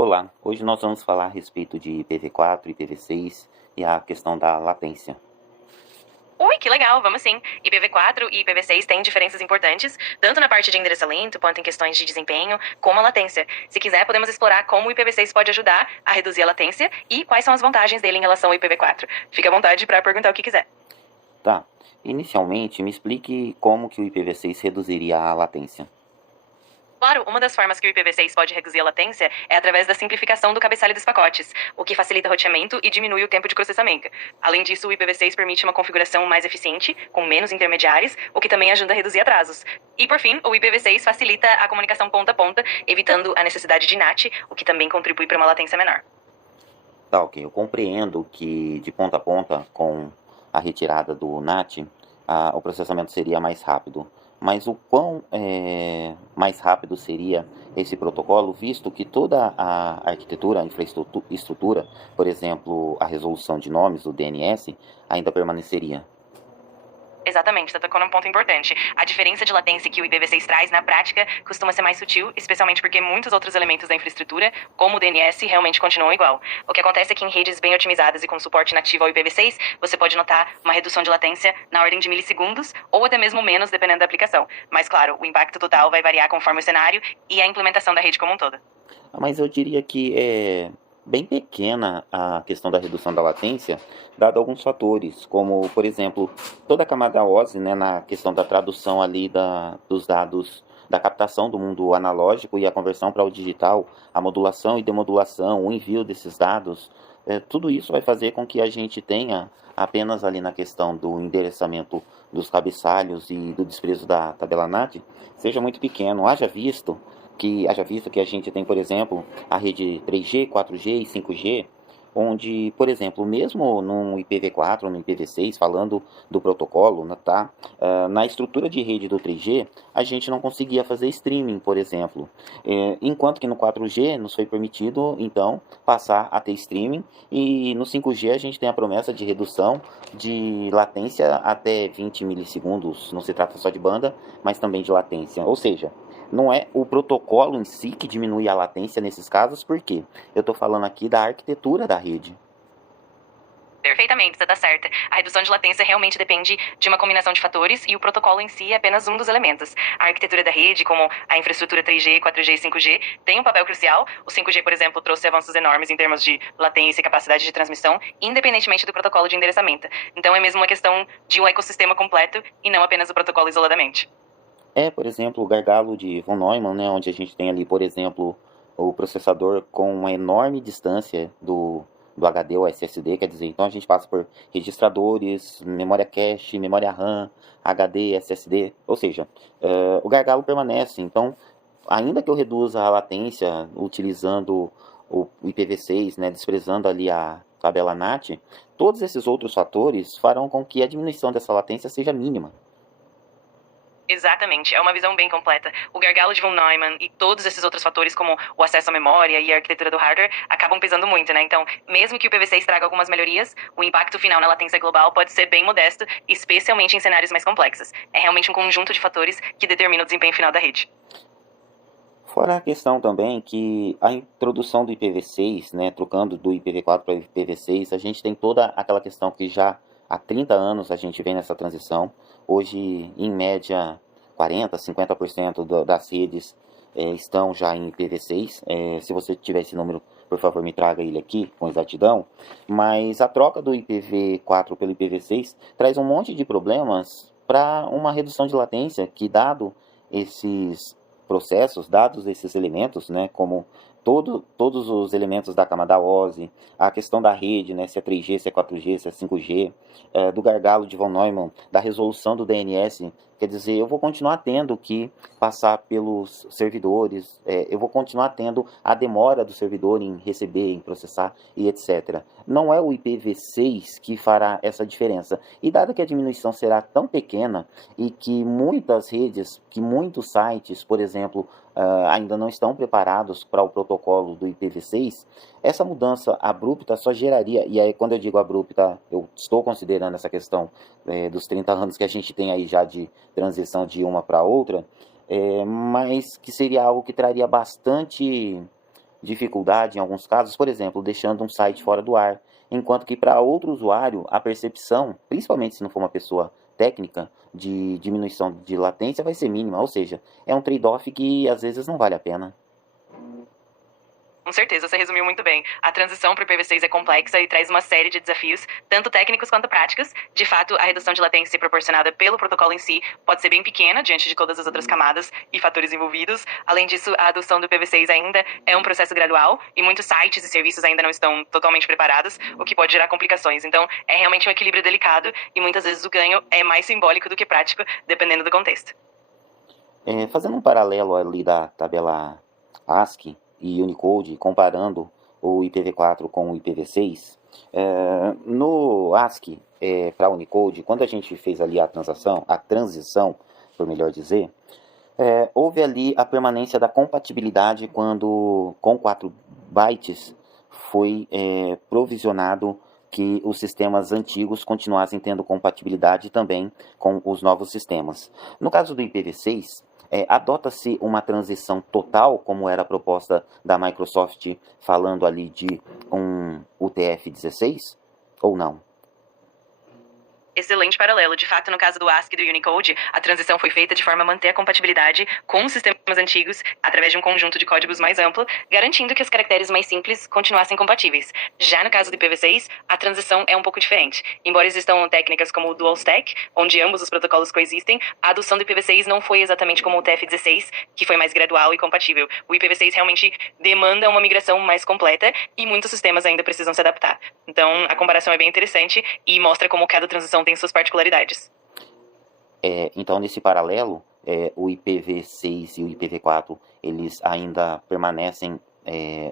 Olá, hoje nós vamos falar a respeito de IPv4, IPv6 e a questão da latência. Ui, que legal, vamos sim. IPv4 e IPv6 têm diferenças importantes, tanto na parte de endereçamento quanto em questões de desempenho, como a latência. Se quiser, podemos explorar como o IPv6 pode ajudar a reduzir a latência e quais são as vantagens dele em relação ao IPv4. Fique à vontade para perguntar o que quiser. Tá, inicialmente me explique como que o IPv6 reduziria a latência. Claro, uma das formas que o IPv6 pode reduzir a latência é através da simplificação do cabeçalho dos pacotes, o que facilita o roteamento e diminui o tempo de processamento. Além disso, o IPv6 permite uma configuração mais eficiente, com menos intermediários, o que também ajuda a reduzir atrasos. E por fim, o IPv6 facilita a comunicação ponta a ponta, evitando a necessidade de NAT, o que também contribui para uma latência menor. Tá, ok, eu compreendo que de ponta a ponta, com a retirada do NAT, o processamento seria mais rápido. Mas o quão mais rápido seria esse protocolo, visto que toda a arquitetura, a infraestrutura, por exemplo, a resolução de nomes, o DNS, ainda permaneceria? Exatamente, tá tocando um ponto importante. A diferença de latência que o IPv6 traz, na prática, costuma ser mais sutil, especialmente porque muitos outros elementos da infraestrutura, como o DNS, realmente continuam igual. O que acontece é que em redes bem otimizadas e com suporte nativo ao IPv6, você pode notar uma redução de latência na ordem de milissegundos, ou até mesmo menos, dependendo da aplicação. Mas, claro, o impacto total vai variar conforme o cenário e a implementação da rede como um todo. Mas eu diria que é bem pequena a questão da redução da latência, dado alguns fatores, como, por exemplo, toda a camada OSI, né, na questão da tradução ali dos dados, da captação do mundo analógico e a conversão para o digital, a modulação e demodulação, o envio desses dados, tudo isso vai fazer com que a gente tenha apenas ali na questão do endereçamento dos cabeçalhos e do desprezo da tabela NAT, seja muito pequeno. Haja visto que a gente tem, por exemplo, a rede 3G, 4G e 5G, onde, por exemplo, mesmo no IPv4 ou no IPv6, falando do protocolo, tá? Na estrutura de rede do 3G, a gente não conseguia fazer streaming, por exemplo. Enquanto que no 4G nos foi permitido, então, passar a ter streaming, e no 5G a gente tem a promessa de redução de latência até 20 milissegundos. Não se trata só de banda, mas também de latência. Ou seja, não é o protocolo em si que diminui a latência nesses casos, porque eu estou falando aqui da arquitetura da rede. Perfeitamente, você tá certa. A redução de latência realmente depende de uma combinação de fatores e o protocolo em si é apenas um dos elementos. A arquitetura da rede, como a infraestrutura 3G, 4G e 5G, tem um papel crucial. O 5G, por exemplo, trouxe avanços enormes em termos de latência e capacidade de transmissão, independentemente do protocolo de endereçamento. Então é mesmo uma questão de um ecossistema completo e não apenas o protocolo isoladamente. Por exemplo, o gargalo de von Neumann, né, onde a gente tem ali, por exemplo, o processador com uma enorme distância do HD ou SSD, quer dizer, então a gente passa por registradores, memória cache, memória RAM, HD, SSD, ou seja, o gargalo permanece. Então, ainda que eu reduza a latência utilizando o IPv6, né, desprezando ali a tabela NAT, todos esses outros fatores farão com que a diminuição dessa latência seja mínima. Exatamente, é uma visão bem completa. O gargalo de von Neumann e todos esses outros fatores, como o acesso à memória e a arquitetura do hardware, acabam pesando muito, né? Então, mesmo que o PV6 traga algumas melhorias, o impacto final na latência global pode ser bem modesto, especialmente em cenários mais complexos. É realmente um conjunto de fatores que determina o desempenho final da rede. Fora a questão também que a introdução do IPv6, né, trocando do IPv4 para o IPv6, a gente tem toda aquela questão que já há 30 anos a gente vem nessa transição. Hoje, em média, 40, 50% das redes estão já em IPv6. Se você tiver esse número, por favor, me traga ele aqui com exatidão. Mas a troca do IPv4 pelo IPv6 traz um monte de problemas para uma redução de latência que, dado esses processos, dados esses elementos, né, como todos os elementos da camada OSI, a questão da rede, né, se é 3G, se é 4G, se é 5G, do gargalo de von Neumann, da resolução do DNS, quer dizer, eu vou continuar tendo que passar pelos servidores, eu vou continuar tendo a demora do servidor em receber, em processar e etc. Não é o IPv6 que fará essa diferença. E dado que a diminuição será tão pequena e que muitas redes, que muitos sites, por exemplo, ainda não estão preparados para o protocolo do IPv6, essa mudança abrupta só geraria, e aí quando eu digo abrupta, eu estou considerando essa questão dos 30 anos que a gente tem aí já de transição de uma para outra, mas que seria algo que traria bastante dificuldade em alguns casos, por exemplo, deixando um site fora do ar, enquanto que para outro usuário a percepção, principalmente se não for uma pessoa técnica, de diminuição de latência vai ser mínima, ou seja, é um trade-off que às vezes não vale a pena. Com certeza, você resumiu muito bem. A transição para o IPv6 é complexa e traz uma série de desafios, tanto técnicos quanto práticos. De fato, a redução de latência proporcionada pelo protocolo em si pode ser bem pequena diante de todas as outras camadas e fatores envolvidos. Além disso, a adoção do IPv6 ainda é um processo gradual e muitos sites e serviços ainda não estão totalmente preparados, o que pode gerar complicações. Então, é realmente um equilíbrio delicado e muitas vezes o ganho é mais simbólico do que prático, dependendo do contexto. Fazendo um paralelo ali da tabela ASCII e Unicode, comparando o IPv4 com o IPv6, no ASCII para Unicode, quando a gente fez ali a transição, por melhor dizer, houve ali a permanência da compatibilidade quando, com 4 bytes, foi provisionado que os sistemas antigos continuassem tendo compatibilidade também com os novos sistemas. No caso do IPv6, adota-se uma transição total, como era a proposta da Microsoft, falando ali de um UTF-16, ou não? Excelente paralelo. De fato, no caso do ASCII e do Unicode, a transição foi feita de forma a manter a compatibilidade com os sistemas antigos através de um conjunto de códigos mais amplo, garantindo que os caracteres mais simples continuassem compatíveis. Já no caso do IPv6, a transição é um pouco diferente. Embora existam técnicas como o Dual Stack, onde ambos os protocolos coexistem, a adoção do IPv6 não foi exatamente como o TF16, que foi mais gradual e compatível. O IPv6 realmente demanda uma migração mais completa e muitos sistemas ainda precisam se adaptar. Então, a comparação é bem interessante e mostra como cada transição tem suas particularidades. Então, nesse paralelo, o IPv6 e o IPv4, eles ainda permanecem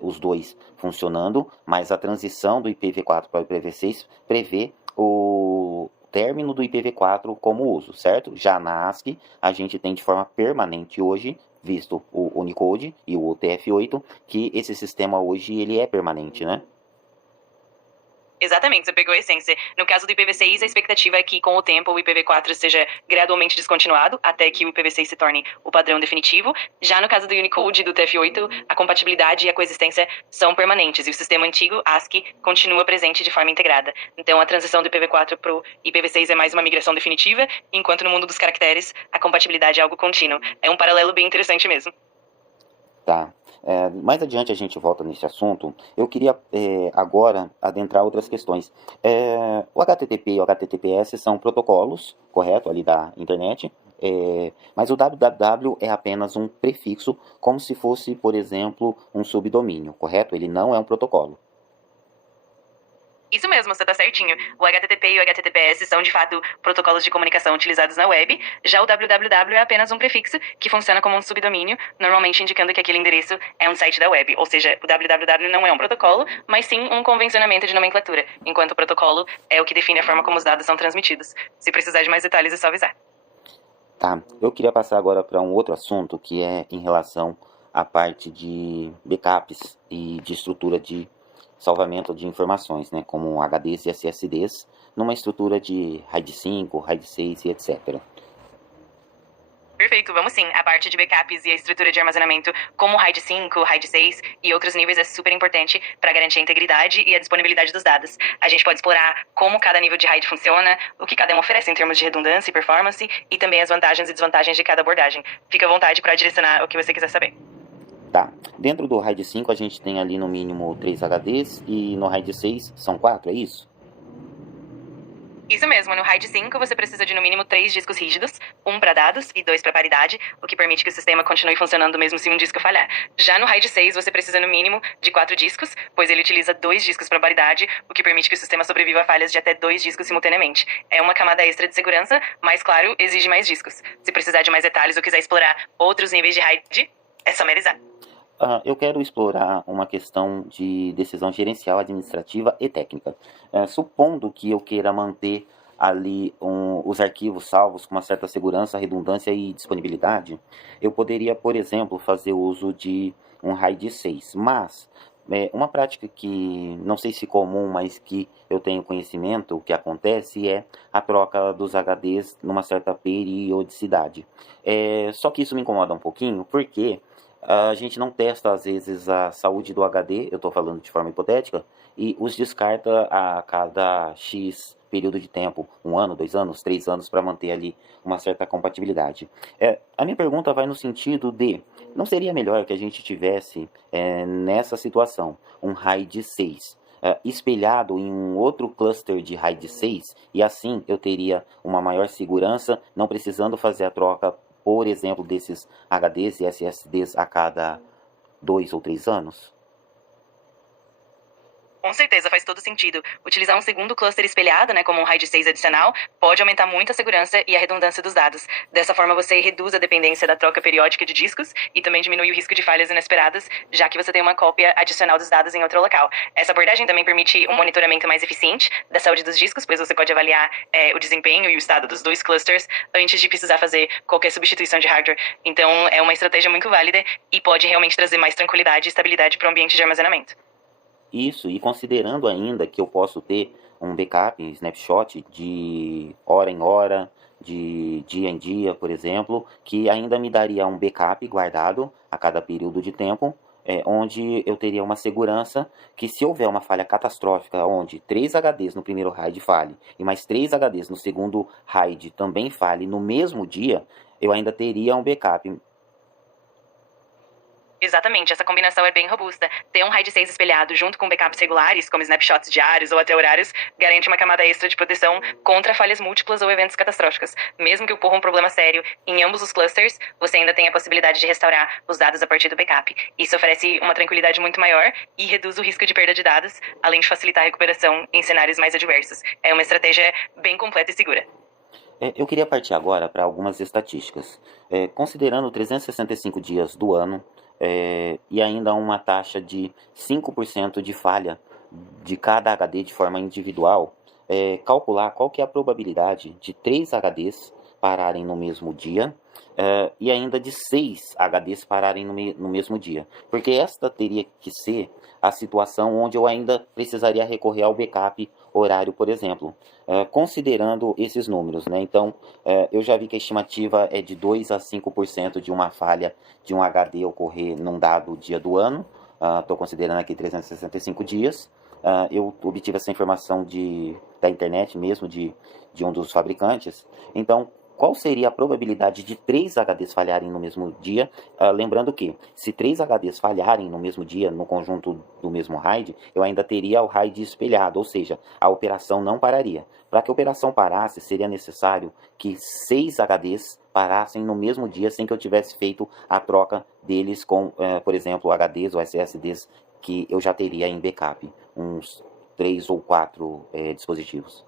os dois funcionando, mas a transição do IPv4 para o IPv6 prevê o término do IPv4 como uso, certo? Já na ASCII, a gente tem de forma permanente hoje, visto o Unicode e o UTF-8, que esse sistema hoje ele é permanente, né? Exatamente, você pegou a essência. No caso do IPv6, a expectativa é que, com o tempo, o IPv4 seja gradualmente descontinuado, até que o IPv6 se torne o padrão definitivo. Já no caso do Unicode e do TF8, a compatibilidade e a coexistência são permanentes, e o sistema antigo, ASCII, continua presente de forma integrada. Então, a transição do IPv4 para o IPv6 é mais uma migração definitiva, enquanto no mundo dos caracteres, a compatibilidade é algo contínuo. É um paralelo bem interessante mesmo. Tá. Mais adiante a gente volta nesse assunto. Eu queria agora adentrar outras questões. O HTTP e o HTTPS são protocolos, correto, ali da internet, mas o www é apenas um prefixo, como se fosse, por exemplo, um subdomínio, correto? Ele não é um protocolo. Isso mesmo, você tá certinho. O HTTP e o HTTPS são, de fato, protocolos de comunicação utilizados na web. Já o www é apenas um prefixo que funciona como um subdomínio, normalmente indicando que aquele endereço é um site da web. Ou seja, o www não é um protocolo, mas sim um convencionamento de nomenclatura, enquanto o protocolo é o que define a forma como os dados são transmitidos. Se precisar de mais detalhes, é só avisar. Tá. Eu queria passar agora para um outro assunto, que é em relação à parte de backups e de estrutura de salvamento de informações, né, como HDs e SSDs, numa estrutura de RAID 5, RAID 6 e etc. Perfeito, vamos sim. A parte de backups e a estrutura de armazenamento, como o RAID 5, RAID 6 e outros níveis, é super importante para garantir a integridade e a disponibilidade dos dados. A gente pode explorar como cada nível de RAID funciona, o que cada um oferece em termos de redundância e performance, e também as vantagens e desvantagens de cada abordagem. Fica à vontade para direcionar o que você quiser saber. Tá. Dentro do RAID 5 a gente tem ali no mínimo 3 HDs e no RAID 6 são 4, é isso? Isso mesmo, no RAID 5 você precisa de no mínimo 3 discos rígidos, 1 para dados e 2 para paridade, o que permite que o sistema continue funcionando mesmo se um disco falhar. Já no RAID 6 você precisa no mínimo de 4 discos, pois ele utiliza 2 discos para paridade, o que permite que o sistema sobreviva a falhas de até 2 discos simultaneamente. É uma camada extra de segurança, mas claro, exige mais discos. Se precisar de mais detalhes ou quiser explorar outros níveis de RAID, é só me avisar. Eu quero explorar uma questão de decisão gerencial, administrativa e técnica. Supondo que eu queira manter ali os arquivos salvos com uma certa segurança, redundância e disponibilidade, eu poderia, por exemplo, fazer uso de um RAID 6. Mas uma prática que não sei se comum, mas que eu tenho conhecimento, o que acontece é a troca dos HDs numa certa periodicidade. Só que isso me incomoda um pouquinho, porque a gente não testa, às vezes, a saúde do HD, eu estou falando de forma hipotética, e os descarta a cada X período de tempo, 1 ano, 2 anos, 3 anos, para manter ali uma certa compatibilidade. A minha pergunta vai no sentido de, não seria melhor que a gente tivesse, nessa situação, um RAID 6, espelhado em um outro cluster de RAID 6, e assim eu teria uma maior segurança, não precisando fazer a troca, por exemplo, desses HDs e SSDs a cada 2 ou 3 anos? Com certeza faz todo sentido. Utilizar um segundo cluster espelhado, né, como um RAID 6 adicional, pode aumentar muito a segurança e a redundância dos dados. Dessa forma, você reduz a dependência da troca periódica de discos e também diminui o risco de falhas inesperadas, já que você tem uma cópia adicional dos dados em outro local. Essa abordagem também permite um monitoramento mais eficiente da saúde dos discos, pois você pode avaliar o desempenho e o estado dos dois clusters antes de precisar fazer qualquer substituição de hardware. Então, é uma estratégia muito válida e pode realmente trazer mais tranquilidade e estabilidade para o ambiente de armazenamento. Isso, e considerando ainda que eu posso ter um backup, snapshot de hora em hora, de dia em dia, por exemplo, que ainda me daria um backup guardado a cada período de tempo, onde eu teria uma segurança que se houver uma falha catastrófica, onde 3 HDs no primeiro RAID falhe e mais 3 HDs no segundo RAID também falhe no mesmo dia, eu ainda teria um backup. Exatamente, essa combinação é bem robusta. Ter um RAID 6 espelhado junto com backups regulares, como snapshots diários ou até horários, garante uma camada extra de proteção contra falhas múltiplas ou eventos catastróficos. Mesmo que ocorra um problema sério em ambos os clusters, você ainda tem a possibilidade de restaurar os dados a partir do backup. Isso oferece uma tranquilidade muito maior e reduz o risco de perda de dados, além de facilitar a recuperação em cenários mais adversos. É uma estratégia bem completa e segura. Eu queria partir agora para algumas estatísticas. Considerando 365 dias do ano, e ainda uma taxa de 5% de falha de cada HD de forma individual, calcular qual que é a probabilidade de 3 HDs pararem no mesmo dia, e ainda de 6 HDs pararem no mesmo dia. Porque esta teria que ser a situação onde eu ainda precisaria recorrer ao backup horário, por exemplo, considerando esses números, né? Então, eu já vi que a estimativa é de 2 a 5% de uma falha de um HD ocorrer num dado dia do ano. Estou considerando aqui 365 dias. Eu obtive essa informação da internet mesmo, de um dos fabricantes. Então, qual seria a probabilidade de 3 HDs falharem no mesmo dia? Lembrando que, se 3 HDs falharem no mesmo dia, no conjunto do mesmo RAID, eu ainda teria o RAID espelhado, ou seja, a operação não pararia. Para que a operação parasse, seria necessário que 6 HDs parassem no mesmo dia, sem que eu tivesse feito a troca deles com, por exemplo, HDs ou SSDs que eu já teria em backup, uns 3 ou 4 dispositivos.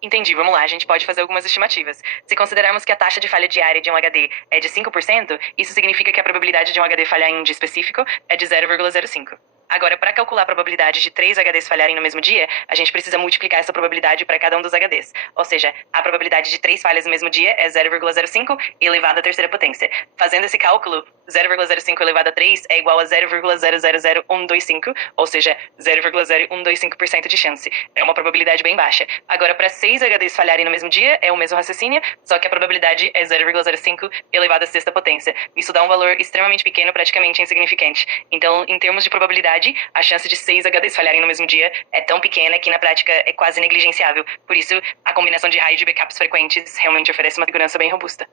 Entendi, vamos lá, a gente pode fazer algumas estimativas. Se considerarmos que a taxa de falha diária de um HD é de 5%, isso significa que a probabilidade de um HD falhar em um dia específico é de 0,05. Agora, para calcular a probabilidade de 3 HDs falharem no mesmo dia, a gente precisa multiplicar essa probabilidade para cada um dos HDs. Ou seja, a probabilidade de 3 falhas no mesmo dia é 0,05 elevado à terceira potência. Fazendo esse cálculo, 0,05 elevado a 3 é igual a 0,000125, ou seja, 0,0125% de chance. É uma probabilidade bem baixa. Agora, para 6 HDs falharem no mesmo dia, é o mesmo raciocínio, só que a probabilidade é 0,05 elevado à sexta potência. Isso dá um valor extremamente pequeno, praticamente insignificante. Então, em termos de probabilidade, a chance de 6 HDs falharem no mesmo dia é tão pequena que na prática é quase negligenciável. Por isso, a combinação de RAID e backups frequentes realmente oferece uma segurança bem robusta.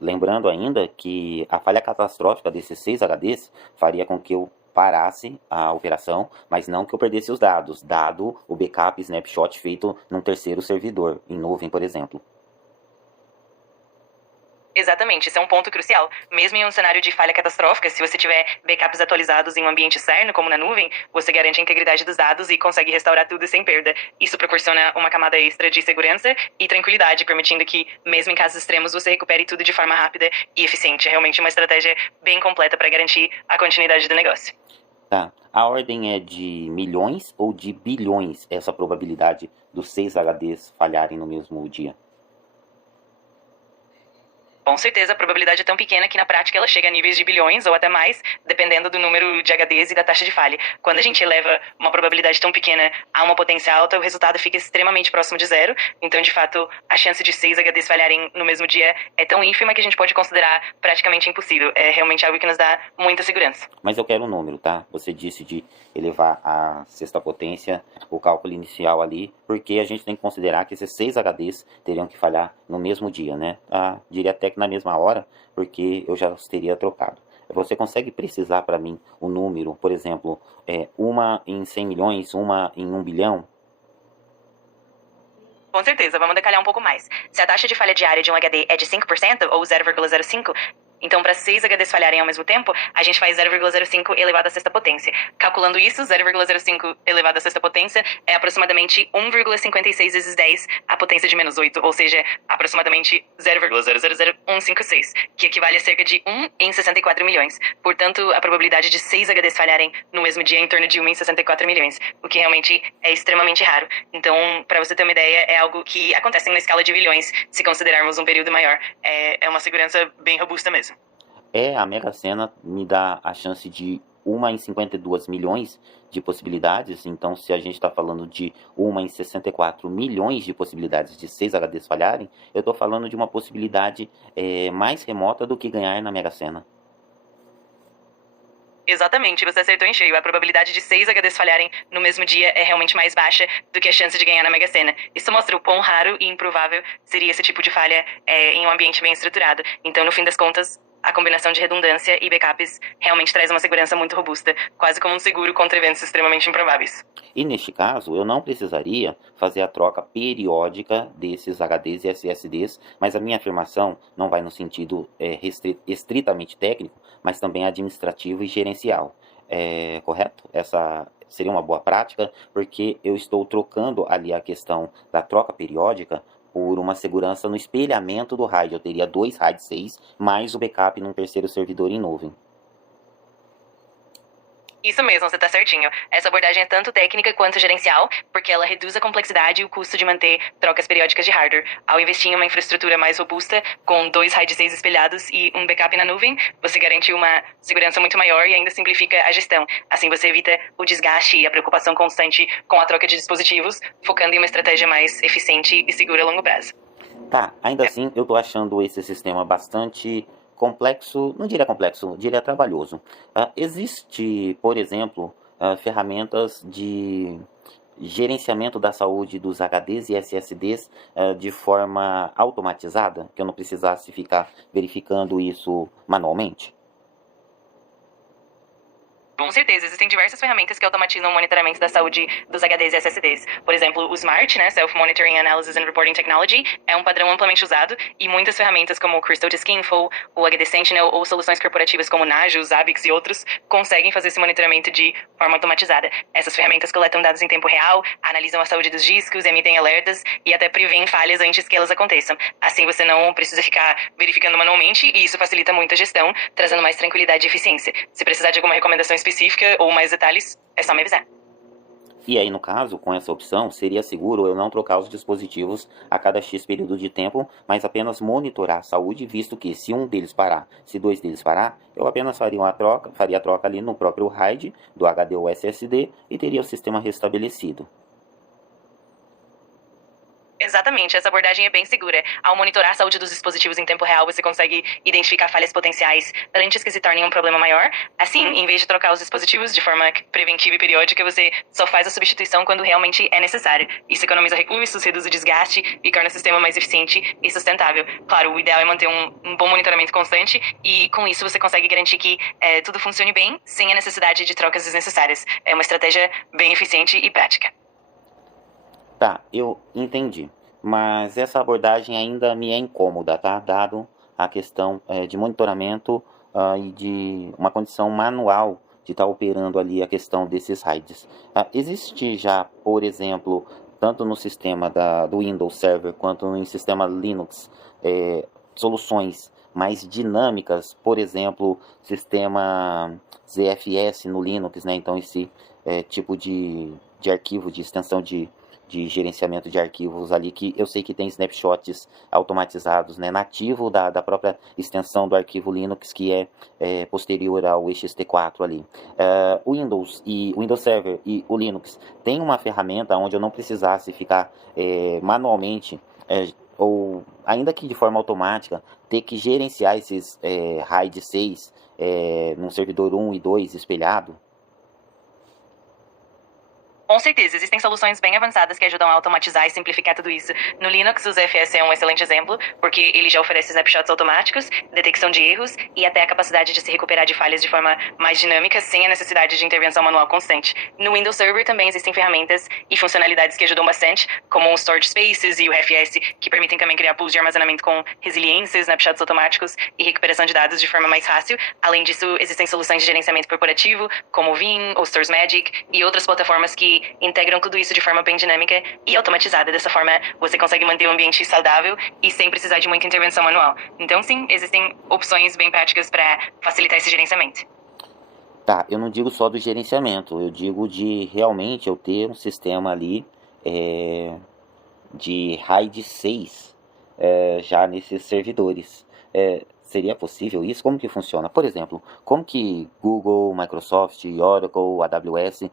Lembrando ainda que a falha catastrófica desses 6 HDs faria com que eu parasse a operação, mas não que eu perdesse os dados, dado o backup snapshot feito num terceiro servidor, em nuvem, por exemplo. Exatamente, esse é um ponto crucial. Mesmo em um cenário de falha catastrófica, se você tiver backups atualizados em um ambiente externo, como na nuvem, você garante a integridade dos dados e consegue restaurar tudo sem perda. Isso proporciona uma camada extra de segurança e tranquilidade, permitindo que, mesmo em casos extremos, você recupere tudo de forma rápida e eficiente. É realmente uma estratégia bem completa para garantir a continuidade do negócio. Tá. A ordem é de milhões ou de bilhões essa probabilidade dos 6 HDs falharem no mesmo dia? Com certeza, a probabilidade é tão pequena que na prática ela chega a níveis de bilhões ou até mais, dependendo do número de HDs e da taxa de falha. Quando a gente eleva uma probabilidade tão pequena a uma potência alta, o resultado fica extremamente próximo de zero. Então, de fato, a chance de 6 HDs falharem no mesmo dia é tão ínfima que a gente pode considerar praticamente impossível. É realmente algo que nos dá muita segurança. Mas eu quero um número, tá? Você disse de elevar a sexta potência, o cálculo inicial ali, porque a gente tem que considerar que esses 6 HDs teriam que falhar no mesmo dia, né? Diria até que na mesma hora, porque eu já os teria trocado. Você consegue precisar para mim o número, por exemplo, uma em 100 milhões, uma em 1 bilhão? Com certeza, vamos detalhar um pouco mais. Se a taxa de falha diária de um HD é de 5% ou 0,05%, então, para 6 HDs falharem ao mesmo tempo, a gente faz 0,05 elevado à sexta potência. Calculando isso, 0,05 elevado à sexta potência é aproximadamente 1,56 vezes 10 à potência de menos 8, ou seja, aproximadamente 0,000156, que equivale a cerca de 1 em 64 milhões. Portanto, a probabilidade de 6 HDs falharem no mesmo dia é em torno de 1 em 64 milhões, o que realmente é extremamente raro. Então, para você ter uma ideia, é algo que acontece na escala de bilhões, se considerarmos um período maior. É uma segurança bem robusta mesmo. A Mega Sena me dá a chance de 1 em 52 milhões de possibilidades, então se a gente está falando de 1 em 64 milhões de possibilidades de 6 HDs falharem, eu estou falando de uma possibilidade mais remota do que ganhar na Mega Sena. Exatamente, você acertou em cheio. A probabilidade de 6 HDs falharem no mesmo dia é realmente mais baixa do que a chance de ganhar na Mega Sena. Isso mostra o quão raro e improvável seria esse tipo de falha em um ambiente bem estruturado. Então, no fim das contas, a combinação de redundância e backups realmente traz uma segurança muito robusta, quase como um seguro contra eventos extremamente improváveis. E neste caso, eu não precisaria fazer a troca periódica desses HDs e SSDs, mas a minha afirmação não vai no sentido estritamente técnico, mas também administrativo e gerencial. Correto? Essa seria uma boa prática, porque eu estou trocando ali a questão da troca periódica por uma segurança no espelhamento do RAID. Eu teria 2 RAID 6, mais o backup num terceiro servidor em nuvem. Isso mesmo, você tá certinho. Essa abordagem é tanto técnica quanto gerencial, porque ela reduz a complexidade e o custo de manter trocas periódicas de hardware. Ao investir em uma infraestrutura mais robusta, com 2 RAID 6 espelhados e um backup na nuvem, você garante uma segurança muito maior e ainda simplifica a gestão. Assim você evita o desgaste e a preocupação constante com a troca de dispositivos, focando em uma estratégia mais eficiente e segura a longo prazo. Tá, ainda assim eu tô achando esse sistema bastante complexo, não diria complexo, diria trabalhoso. Existe, por exemplo, ferramentas de gerenciamento da saúde dos HDs e SSDs de forma automatizada, que eu não precisasse ficar verificando isso manualmente? Com certeza, existem diversas ferramentas que automatizam o monitoramento da saúde dos HDs e SSDs. Por exemplo, o SMART, Self-Monitoring Analysis and Reporting Technology, é um padrão amplamente usado e muitas ferramentas como o Crystal Disk Info, o HD Sentinel ou soluções corporativas como Nagios, Zabbix e outros conseguem fazer esse monitoramento de forma automatizada. Essas ferramentas coletam dados em tempo real, analisam a saúde dos discos, emitem alertas e até prevêem falhas antes que elas aconteçam. Assim você não precisa ficar verificando manualmente e isso facilita muito a gestão, trazendo mais tranquilidade e eficiência. Se precisar de alguma recomendação específica ou mais detalhes, é só me avisar. E aí, no caso, com essa opção, seria seguro eu não trocar os dispositivos a cada X período de tempo, mas apenas monitorar a saúde, visto que se um deles parar, se 2 deles parar, eu apenas faria a troca ali no próprio RAID do HD ou SSD e teria o sistema restabelecido. Exatamente, essa abordagem é bem segura. Ao monitorar a saúde dos dispositivos em tempo real, você consegue identificar falhas potenciais antes que se tornem um problema maior. Assim, em vez de trocar os dispositivos de forma preventiva e periódica, você só faz a substituição quando realmente é necessário. Isso economiza recursos, reduz o desgaste e torna o sistema mais eficiente e sustentável. Claro, o ideal é manter um bom monitoramento constante e com isso você consegue garantir que tudo funcione bem sem a necessidade de trocas desnecessárias. É uma estratégia bem eficiente e prática. Tá, eu entendi. Mas essa abordagem ainda me é incômoda, tá? Dado a questão de monitoramento e de uma condição manual de estar operando ali a questão desses RAIDs. Existe já, por exemplo, tanto no sistema do Windows Server quanto no sistema Linux, soluções mais dinâmicas, por exemplo, sistema ZFS no Linux, né? Então esse tipo de arquivo, de extensão de de gerenciamento de arquivos ali, que eu sei que tem snapshots automatizados, né, nativo da própria extensão do arquivo Linux, que é posterior ao ext4 ali. O Windows Server e o Linux tem uma ferramenta onde eu não precisasse ficar manualmente, ou ainda que de forma automática, ter que gerenciar esses RAID 6 num servidor 1 e 2 espelhado. Com certeza, existem soluções bem avançadas que ajudam a automatizar e simplificar tudo isso. No Linux, o ZFS é um excelente exemplo, porque ele já oferece snapshots automáticos, detecção de erros e até a capacidade de se recuperar de falhas de forma mais dinâmica, sem a necessidade de intervenção manual constante. No Windows Server também existem ferramentas e funcionalidades que ajudam bastante, como o Storage Spaces e o RFS, que permitem também criar pools de armazenamento com resiliência, snapshots automáticos e recuperação de dados de forma mais fácil. Além disso, existem soluções de gerenciamento corporativo, como o Vim ou StoresMagic, e outras plataformas que integram tudo isso de forma bem dinâmica e automatizada. Dessa forma, você consegue manter o ambiente saudável e sem precisar de muita intervenção manual. Então, sim, existem opções bem práticas para facilitar esse gerenciamento. Tá, eu não digo só do gerenciamento, eu digo de realmente eu ter um sistema ali de RAID 6 já nesses servidores. Seria possível isso? Como que funciona? Por exemplo, como que Google, Microsoft, Oracle, AWS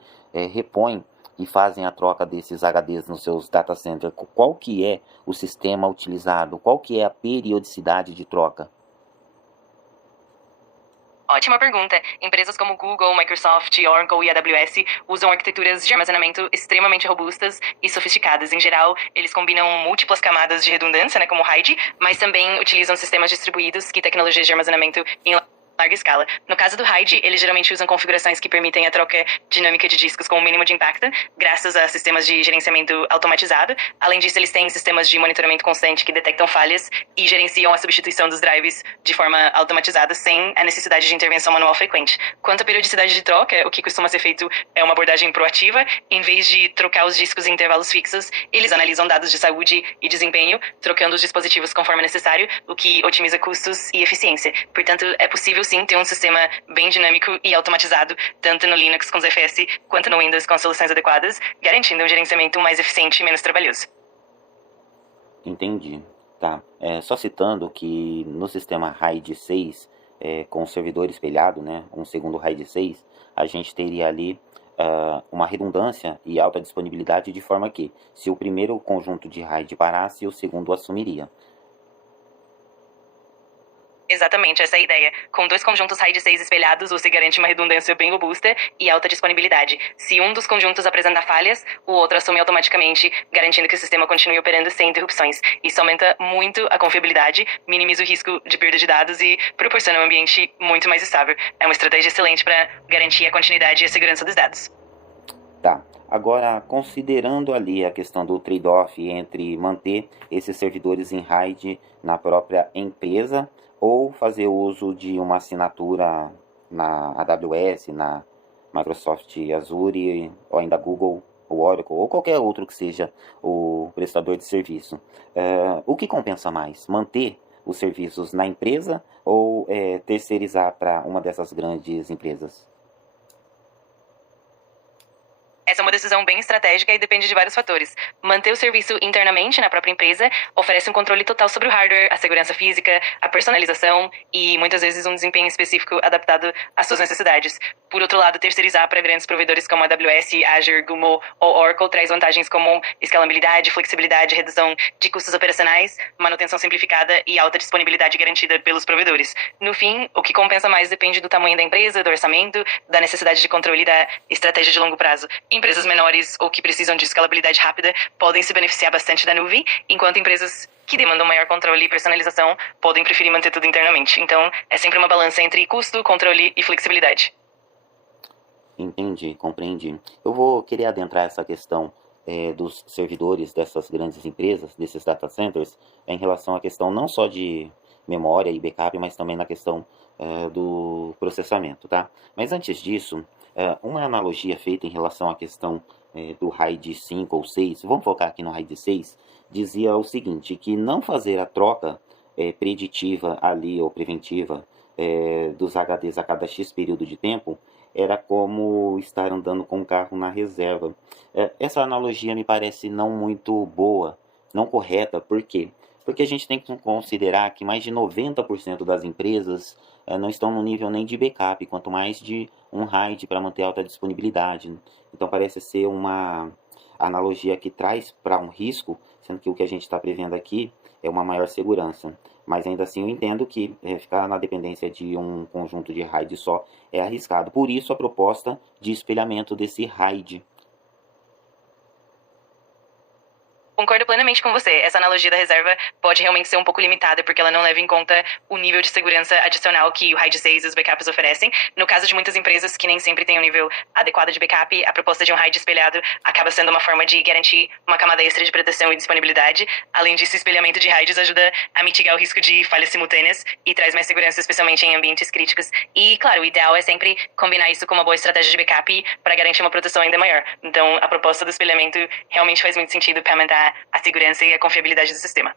repõem e fazem a troca desses HDs nos seus data centers? Qual que é o sistema utilizado? Qual que é a periodicidade de troca? Ótima pergunta. Empresas como Google, Microsoft, Oracle e AWS usam arquiteturas de armazenamento extremamente robustas e sofisticadas. Em geral, eles combinam múltiplas camadas de redundância, como RAID, mas também utilizam sistemas distribuídos e tecnologias de armazenamento em larga escala. No caso do RAID, eles geralmente usam configurações que permitem a troca dinâmica de discos com o mínimo de impacto, graças a sistemas de gerenciamento automatizado. Além disso, eles têm sistemas de monitoramento constante que detectam falhas e gerenciam a substituição dos drives de forma automatizada, sem a necessidade de intervenção manual frequente. Quanto à periodicidade de troca, o que costuma ser feito é uma abordagem proativa. Em vez de trocar os discos em intervalos fixos, eles analisam dados de saúde e desempenho, trocando os dispositivos conforme necessário, o que otimiza custos e eficiência. Portanto, é possível sim ter um sistema bem dinâmico e automatizado, tanto no Linux com ZFS, quanto no Windows com soluções adequadas, garantindo um gerenciamento mais eficiente e menos trabalhoso. Entendi. Tá. Só citando que no sistema RAID 6, com o servidor espelhado, né, um segundo RAID 6, a gente teria ali uma redundância e alta disponibilidade, de forma que, se o primeiro conjunto de RAID parasse, o segundo assumiria. Exatamente, essa é a ideia. Com dois conjuntos RAID 6 espelhados, você garante uma redundância bem robusta e alta disponibilidade. Se um dos conjuntos apresenta falhas, o outro assume automaticamente, garantindo que o sistema continue operando sem interrupções. Isso aumenta muito a confiabilidade, minimiza o risco de perda de dados e proporciona um ambiente muito mais estável. É uma estratégia excelente para garantir a continuidade e a segurança dos dados. Tá. Agora, considerando ali a questão do trade-off entre manter esses servidores em RAID na própria empresa ou fazer uso de uma assinatura na AWS, na Microsoft Azure, ou ainda Google, ou Oracle, ou qualquer outro que seja o prestador de serviço. O que compensa mais? Manter os serviços na empresa ou terceirizar para uma dessas grandes empresas? Essa é uma decisão bem estratégica e depende de vários fatores. Manter o serviço internamente na própria empresa oferece um controle total sobre o hardware, a segurança física, a personalização e muitas vezes um desempenho específico adaptado às suas necessidades. Por outro lado, terceirizar para grandes provedores como a AWS, Azure, Google ou Oracle traz vantagens como escalabilidade, flexibilidade, redução de custos operacionais, manutenção simplificada e alta disponibilidade garantida pelos provedores. No fim, o que compensa mais depende do tamanho da empresa, do orçamento, da necessidade de controle e da estratégia de longo prazo. Empresas menores ou que precisam de escalabilidade rápida podem se beneficiar bastante da nuvem, enquanto empresas que demandam maior controle e personalização podem preferir manter tudo internamente. Então, é sempre uma balança entre custo, controle e flexibilidade. Entendi, compreendi. Eu vou querer adentrar essa questão dos servidores dessas grandes empresas, desses data centers, em relação à questão não só de memória e backup, mas também na questão do processamento, tá? Mas antes disso, uma analogia feita em relação à questão do RAID 5 ou 6, vamos focar aqui no RAID 6, dizia o seguinte, que não fazer a troca preditiva ali, ou preventiva, dos HDs a cada X período de tempo, era como estar andando com um carro na reserva. Essa analogia me parece não muito boa, não correta. Por quê? Porque a gente tem que considerar que mais de 90% das empresas não estão no nível nem de backup, quanto mais de um RAID para manter alta disponibilidade. Então parece ser uma analogia que traz para um risco, sendo que o que a gente está prevendo aqui é uma maior segurança. Mas ainda assim eu entendo que ficar na dependência de um conjunto de RAID só é arriscado. Por isso a proposta de espelhamento desse RAID. Concordo plenamente com você. Essa analogia da reserva pode realmente ser um pouco limitada, porque ela não leva em conta o nível de segurança adicional que o RAID 6 e os backups oferecem. No caso de muitas empresas que nem sempre têm um nível adequado de backup, a proposta de um RAID espelhado acaba sendo uma forma de garantir uma camada extra de proteção e disponibilidade. Além disso, o espelhamento de RAIDs ajuda a mitigar o risco de falhas simultâneas e traz mais segurança, especialmente em ambientes críticos. E, claro, o ideal é sempre combinar isso com uma boa estratégia de backup para garantir uma proteção ainda maior. Então, a proposta do espelhamento realmente faz muito sentido para aumentar a segurança e a confiabilidade do sistema.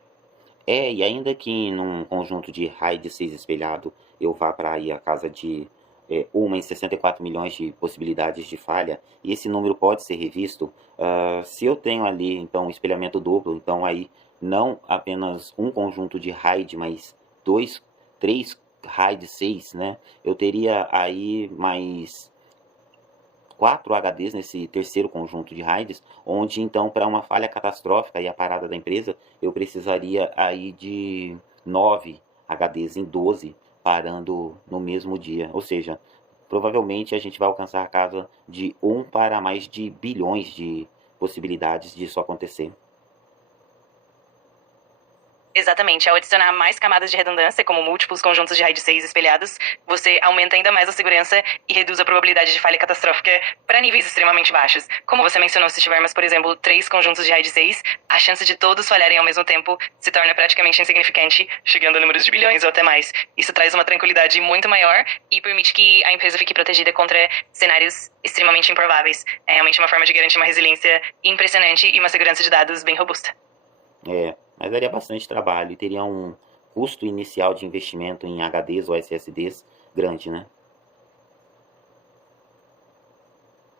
E ainda que num conjunto de RAID 6 espelhado eu vá para aí a casa de uma em 64 milhões de possibilidades de falha, e esse número pode ser revisto, se eu tenho ali então um espelhamento duplo, então aí não apenas um conjunto de RAID, mas dois, três RAID 6, né? Eu teria aí mais 4 HDs nesse terceiro conjunto de RAIDs, onde então para uma falha catastrófica e a parada da empresa, eu precisaria aí de 9 HDs em 12 parando no mesmo dia. Ou seja, provavelmente a gente vai alcançar a casa de 1 para mais de bilhões de possibilidades disso acontecer. Exatamente. Ao adicionar mais camadas de redundância, como múltiplos conjuntos de RAID 6 espelhados, você aumenta ainda mais a segurança e reduz a probabilidade de falha catastrófica para níveis extremamente baixos. Como você mencionou, se tivermos, por exemplo, 3 conjuntos de RAID 6, a chance de todos falharem ao mesmo tempo se torna praticamente insignificante, chegando a números de bilhões ou até mais. Isso traz uma tranquilidade muito maior e permite que a empresa fique protegida contra cenários extremamente improváveis. É realmente uma forma de garantir uma resiliência impressionante e uma segurança de dados bem robusta. Mas daria bastante trabalho e teria um custo inicial de investimento em HDs ou SSDs grande, né?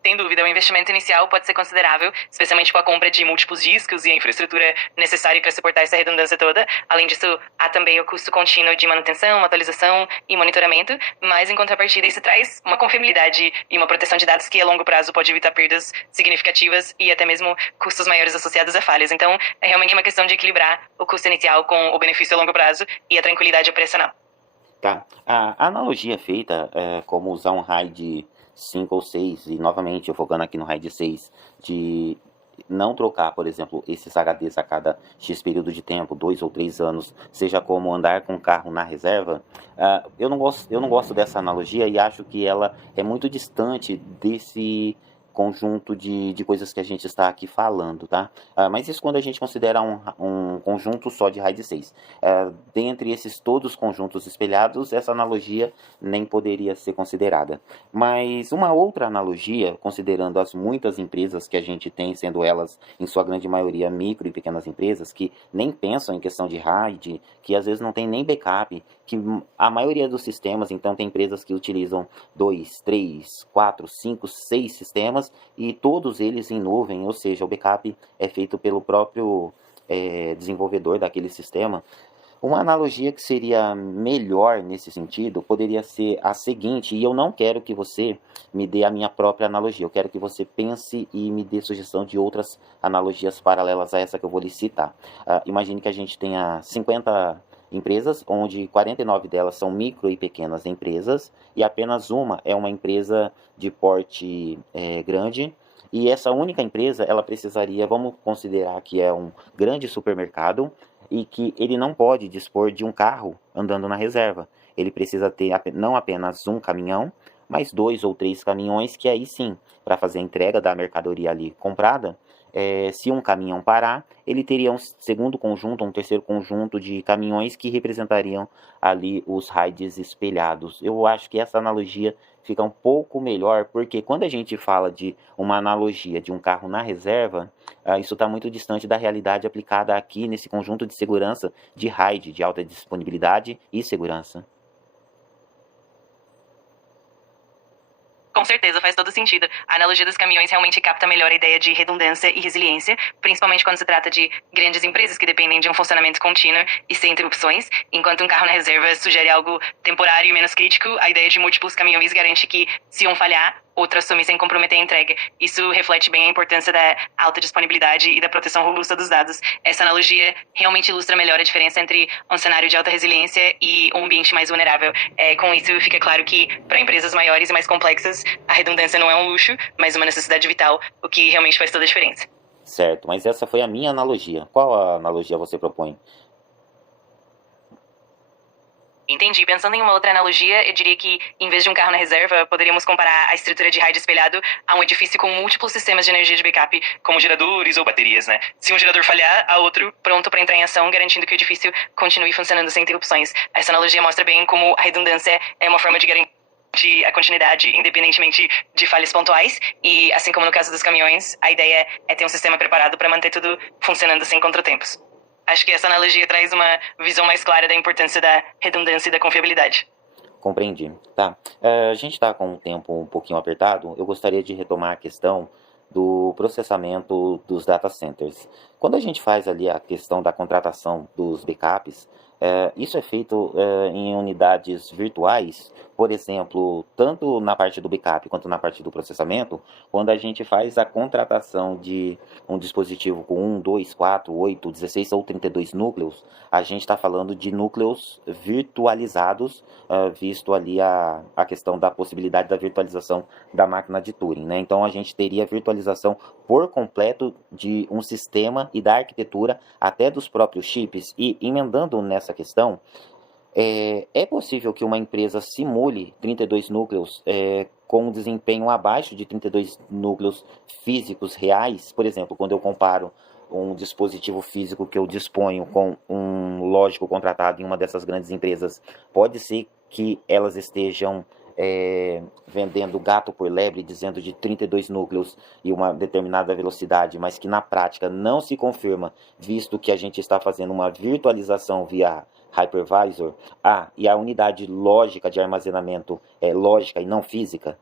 Sem dúvida, o investimento inicial pode ser considerável, especialmente com a compra de múltiplos discos e a infraestrutura necessária para suportar essa redundância toda. Além disso, há também o custo contínuo de manutenção, atualização e monitoramento, mas em contrapartida isso traz uma confiabilidade e uma proteção de dados que a longo prazo pode evitar perdas significativas e até mesmo custos maiores associados a falhas. Então, é realmente uma questão de equilibrar o custo inicial com o benefício a longo prazo e a tranquilidade operacional. Tá. A analogia feita é como usar um RAID 5 ou 6, e novamente eu focando aqui no RAID 6, de não trocar, por exemplo, esses HDs a cada X período de tempo, 2 ou 3 anos, seja como andar com o carro na reserva, eu não gosto dessa analogia e acho que ela é muito distante desse conjunto de coisas que a gente está aqui falando, tá? Mas isso quando a gente considera um conjunto só de RAID 6. Dentre esses todos os conjuntos espelhados, essa analogia nem poderia ser considerada. Mas uma outra analogia, considerando as muitas empresas que a gente tem, sendo elas, em sua grande maioria, micro e pequenas empresas, que nem pensam em questão de RAID, que às vezes não tem nem backup, que a maioria dos sistemas, então tem empresas que utilizam 2, 3, 4, 5, 6 sistemas, e todos eles em nuvem, ou seja, o backup é feito pelo próprio desenvolvedor daquele sistema. Uma analogia que seria melhor nesse sentido poderia ser a seguinte, e eu não quero que você me dê a minha própria analogia, eu quero que você pense e me dê sugestão de outras analogias paralelas a essa que eu vou lhe citar. Imagine que a gente tenha 50 empresas, onde 49 delas são micro e pequenas empresas, e apenas uma é uma empresa de porte grande, e essa única empresa, ela precisaria, vamos considerar que é um grande supermercado, e que ele não pode dispor de um carro andando na reserva. Ele precisa ter não apenas um caminhão, mas 2 ou 3 caminhões, que aí sim, para fazer a entrega da mercadoria ali comprada, se um caminhão parar, ele teria um segundo conjunto, um terceiro conjunto de caminhões que representariam ali os RAIDs espelhados. Eu acho que essa analogia fica um pouco melhor, porque quando a gente fala de uma analogia de um carro na reserva, isso está muito distante da realidade aplicada aqui nesse conjunto de segurança de RAID, de alta disponibilidade e segurança. Com certeza, faz todo sentido. A analogia dos caminhões realmente capta melhor a ideia de redundância e resiliência, principalmente quando se trata de grandes empresas que dependem de um funcionamento contínuo e sem interrupções. Enquanto um carro na reserva sugere algo temporário e menos crítico, a ideia de múltiplos caminhões garante que, se um falhar, outro assume sem comprometer a entrega. Isso reflete bem a importância da alta disponibilidade e da proteção robusta dos dados. Essa analogia realmente ilustra melhor a diferença entre um cenário de alta resiliência e um ambiente mais vulnerável. Com isso, fica claro que, para empresas maiores e mais complexas, a redundância não é um luxo, mas uma necessidade vital, o que realmente faz toda a diferença. Certo, mas essa foi a minha analogia. Qual a analogia você propõe? Entendi. Pensando em uma outra analogia, eu diria que, em vez de um carro na reserva, poderíamos comparar a estrutura de RAID espelhado a um edifício com múltiplos sistemas de energia de backup, como geradores ou baterias, né? Se um gerador falhar, há outro pronto para entrar em ação, garantindo que o edifício continue funcionando sem interrupções. Essa analogia mostra bem como a redundância é uma forma de garantir a continuidade, independentemente de falhas pontuais. E, assim como no caso dos caminhões, a ideia é ter um sistema preparado para manter tudo funcionando sem contratempos. Acho que essa analogia traz uma visão mais clara da importância da redundância e da confiabilidade. Compreendi. Tá. A gente está com um tempo um pouquinho apertado. Eu gostaria de retomar a questão do processamento dos data centers. Quando a gente faz ali a questão da contratação dos backups, isso é feito em unidades virtuais, por exemplo, tanto na parte do backup quanto na parte do processamento, quando a gente faz a contratação de um dispositivo com 1, 2, 4, 8, 16 ou 32 núcleos, a gente está falando de núcleos virtualizados, visto ali a questão da possibilidade da virtualização da máquina de Turing, né? Então a gente teria virtualização por completo de um sistema e da arquitetura, até dos próprios chips. E emendando nessa questão, é possível que uma empresa simule 32 núcleos com um desempenho abaixo de 32 núcleos físicos reais? Por exemplo, quando eu comparo um dispositivo físico que eu disponho com um lógico contratado em uma dessas grandes empresas, pode ser que elas estejam vendendo gato por lebre, dizendo de 32 núcleos e uma determinada velocidade, mas que na prática não se confirma, visto que a gente está fazendo uma virtualização via hypervisor. E a unidade lógica de armazenamento é lógica e não física?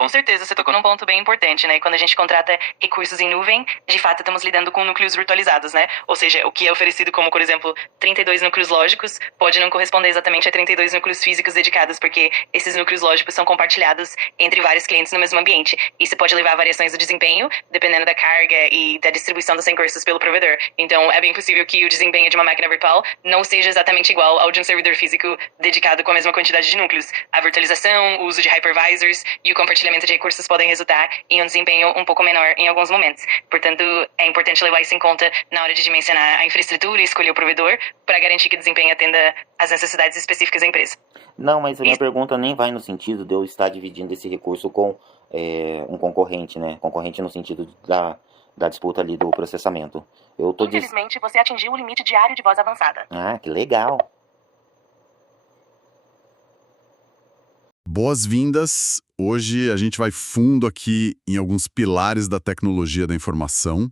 Com certeza, você tocou num ponto bem importante, né? Quando a gente contrata recursos em nuvem, de fato estamos lidando com núcleos virtualizados, né? Ou seja, o que é oferecido como, por exemplo, 32 núcleos lógicos pode não corresponder exatamente a 32 núcleos físicos dedicados, porque esses núcleos lógicos são compartilhados entre vários clientes no mesmo ambiente. Isso pode levar a variações do desempenho, dependendo da carga e da distribuição dos recursos pelo provedor. Então, é bem possível que o desempenho de uma máquina virtual não seja exatamente igual ao de um servidor físico dedicado com a mesma quantidade de núcleos. A virtualização, o uso de hypervisors e o compartilhamento de recursos podem resultar em um desempenho um pouco menor em alguns momentos. Portanto, é importante levar isso em conta na hora de dimensionar a infraestrutura e escolher o provedor para garantir que o desempenho atenda às necessidades específicas da empresa. Não, mas a minha pergunta nem vai no sentido de eu estar dividindo esse recurso com um concorrente, né? Concorrente no sentido da disputa ali do processamento. Infelizmente, você atingiu o limite diário de voz avançada. Que legal. Boas-vindas! Hoje a gente vai fundo aqui em alguns pilares da tecnologia da informação,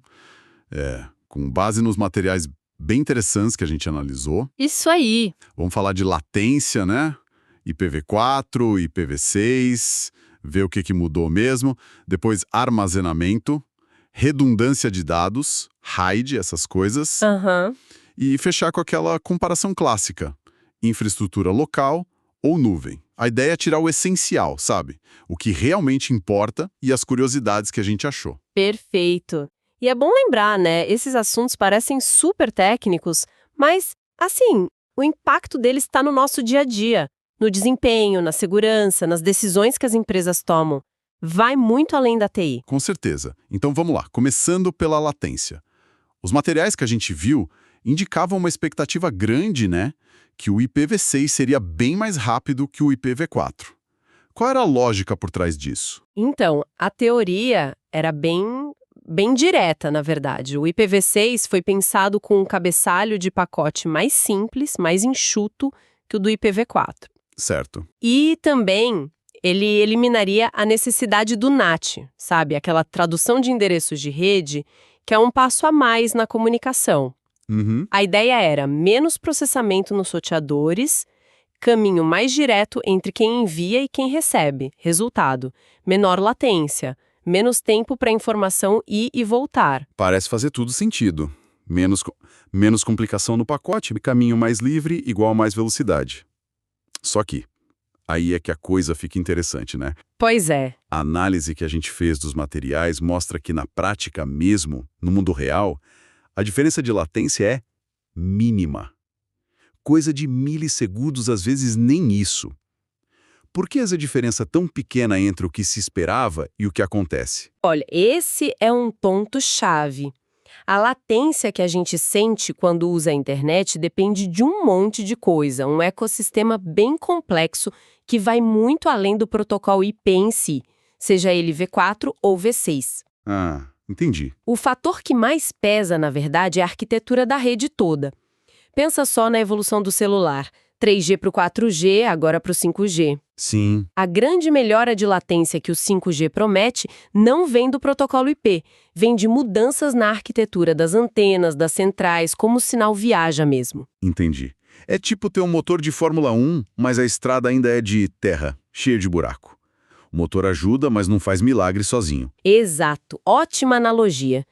com base nos materiais bem interessantes que a gente analisou. Isso aí! Vamos falar de latência, né? IPv4, IPv6, ver o que mudou mesmo. Depois, armazenamento, redundância de dados, RAID, essas coisas. E fechar com aquela comparação clássica, infraestrutura local ou nuvem. A ideia é tirar o essencial, sabe? O que realmente importa e as curiosidades que a gente achou. Perfeito. E é bom lembrar, né? Esses assuntos parecem super técnicos, mas, assim, o impacto deles está no nosso dia a dia, no desempenho, na segurança, nas decisões que as empresas tomam. Vai muito além da TI. Com certeza. Então vamos lá, começando pela latência. Os materiais que a gente viu indicavam uma expectativa grande, né? Que o IPv6 seria bem mais rápido que o IPv4. Qual era a lógica por trás disso? Então, a teoria era bem direta, na verdade. O IPv6 foi pensado com um cabeçalho de pacote mais simples, mais enxuto que o do IPv4. Certo. E também ele eliminaria a necessidade do NAT, sabe? Aquela tradução de endereços de rede, que é um passo a mais na comunicação. A ideia era menos processamento nos roteadores, caminho mais direto entre quem envia e quem recebe. Resultado: menor latência, menos tempo para a informação ir e voltar. Parece fazer tudo sentido. Menos complicação no pacote, caminho mais livre, igual a mais velocidade. Só que, aí é que a coisa fica interessante, né? Pois é. A análise que a gente fez dos materiais mostra que na prática mesmo, no mundo real, a diferença de latência é mínima. Coisa de milissegundos, às vezes nem isso. Por que essa diferença tão pequena entre o que se esperava e o que acontece? Olha, esse é um ponto-chave. A latência que a gente sente quando usa a internet depende de um monte de coisa, um ecossistema bem complexo que vai muito além do protocolo IP em si, seja ele V4 ou V6. Ah, entendi. O fator que mais pesa, na verdade, é a arquitetura da rede toda. Pensa só na evolução do celular. 3G para o 4G, agora para o 5G. Sim. A grande melhora de latência que o 5G promete não vem do protocolo IP, vem de mudanças na arquitetura das antenas, das centrais, como o sinal viaja mesmo. Entendi. É tipo ter um motor de Fórmula 1, mas a estrada ainda é de terra, cheia de buraco. O motor ajuda, mas não faz milagre sozinho. Exato, ótima analogia.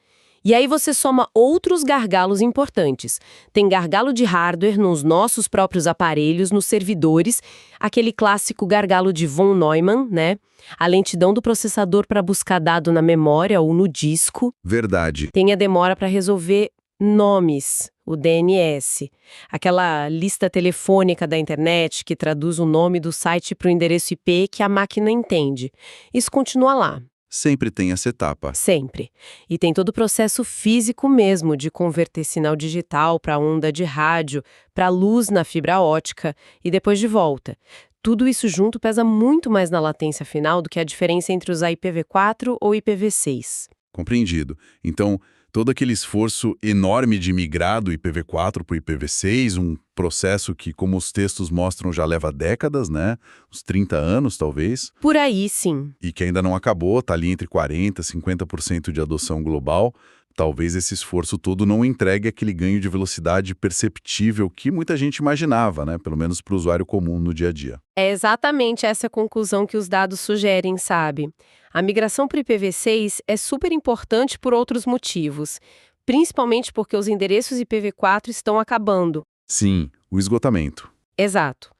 E aí você soma outros gargalos importantes. Tem gargalo de hardware nos nossos próprios aparelhos, nos servidores, aquele clássico gargalo de von Neumann, né? A lentidão do processador para buscar dado na memória ou no disco. Verdade. Tem a demora para resolver nomes, o DNS. Aquela lista telefônica da internet que traduz o nome do site para o endereço IP que a máquina entende. Isso continua lá. Sempre tem essa etapa. Sempre. E tem todo o processo físico mesmo de converter sinal digital para onda de rádio, para luz na fibra ótica e depois de volta. Tudo isso junto pesa muito mais na latência final do que a diferença entre usar IPv4 ou IPv6. Compreendido. Então, todo aquele esforço enorme de migrar do IPv4 para o IPv6, um processo que, como os textos mostram, já leva décadas, né? Uns 30 anos, talvez. Por aí, sim. E que ainda não acabou, está ali entre 40% e 50% de adoção global. Talvez esse esforço todo não entregue aquele ganho de velocidade perceptível que muita gente imaginava, né? Pelo menos para o usuário comum no dia a dia. É exatamente essa conclusão que os dados sugerem, sabe? A migração para o IPv6 é super importante por outros motivos, principalmente porque os endereços IPv4 estão acabando. Sim, o esgotamento. Exato.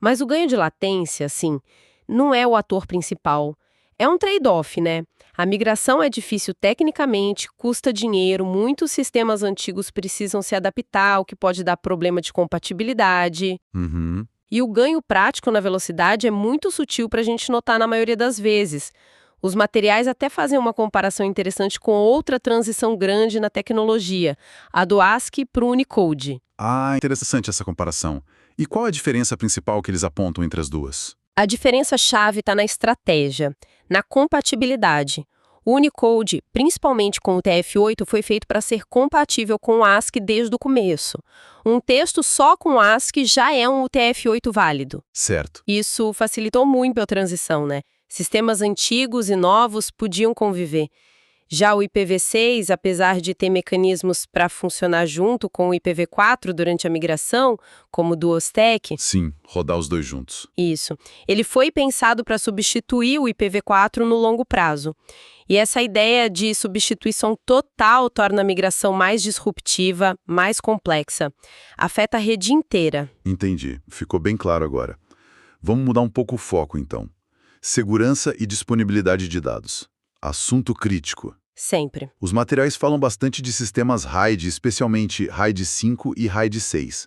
Mas o ganho de latência, assim, não é o ator principal. É um trade-off, né? A migração é difícil tecnicamente, custa dinheiro, muitos sistemas antigos precisam se adaptar, o que pode dar problema de compatibilidade. Uhum. E o ganho prático na velocidade é muito sutil para a gente notar na maioria das vezes. Os materiais até fazem uma comparação interessante com outra transição grande na tecnologia, a do ASCII para o Unicode. Ah, interessante essa comparação. E qual a diferença principal que eles apontam entre as duas? A diferença-chave está na estratégia, na compatibilidade. O Unicode, principalmente com o TF8, foi feito para ser compatível com o ASCII desde o começo. Um texto só com o ASCII já é um UTF-8 válido. Certo. Isso facilitou muito a transição, né? Sistemas antigos e novos podiam conviver. Já o IPv6, apesar de ter mecanismos para funcionar junto com o IPv4 durante a migração, como o Duo-Stack, Sim, rodar os dois juntos. isso, ele foi pensado para substituir o IPv4 no longo prazo. E essa ideia de substituição total torna a migração mais disruptiva, mais complexa. Afeta a rede inteira. Entendi. Ficou bem claro agora. Vamos mudar um pouco o foco, então. Segurança e disponibilidade de dados. Assunto crítico. Sempre. Os materiais falam bastante de sistemas RAID, especialmente RAID 5 e RAID 6.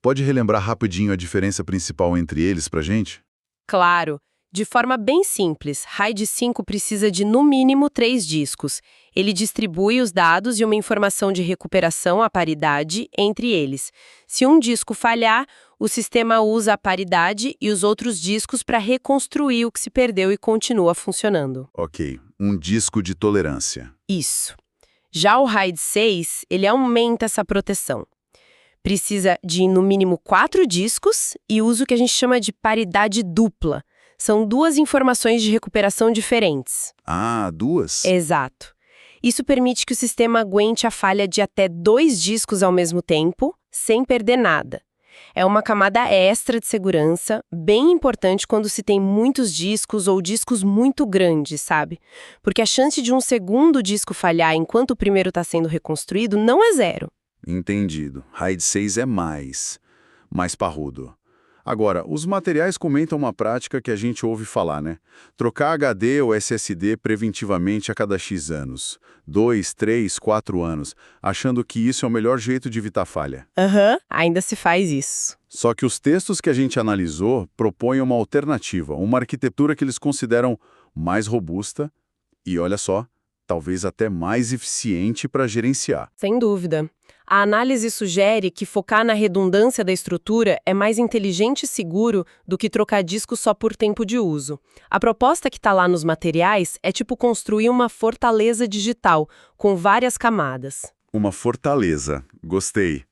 Pode relembrar rapidinho a diferença principal entre eles pra gente? Claro. De forma bem simples, RAID 5 precisa de no mínimo 3 discos. Ele distribui os dados e uma informação de recuperação à paridade entre eles. Se um disco falhar, o sistema usa a paridade e os outros discos para reconstruir o que se perdeu e continua funcionando. Ok, um disco de tolerância. Isso. Já o RAID 6, ele aumenta essa proteção. Precisa de no mínimo 4 discos e usa o que a gente chama de paridade dupla. São 2 informações de recuperação diferentes. Ah, 2? Exato. Isso permite que o sistema aguente a falha de até 2 discos ao mesmo tempo, sem perder nada. É uma camada extra de segurança, bem importante quando se tem muitos discos ou discos muito grandes, sabe? Porque a chance de um segundo disco falhar enquanto o primeiro está sendo reconstruído não é zero. Entendido. RAID 6 é mais parrudo. Agora, os materiais comentam uma prática que a gente ouve falar, né? Trocar HD ou SSD preventivamente a cada X anos. 2, 3, 4 anos, achando que isso é o melhor jeito de evitar falha. Ainda se faz isso. Só que os textos que a gente analisou propõem uma alternativa, uma arquitetura que eles consideram mais robusta e, olha só, talvez até mais eficiente para gerenciar. Sem dúvida. A análise sugere que focar na redundância da estrutura é mais inteligente e seguro do que trocar discos só por tempo de uso. A proposta que está lá nos materiais é tipo construir uma fortaleza digital, com várias camadas. Uma fortaleza. Gostei.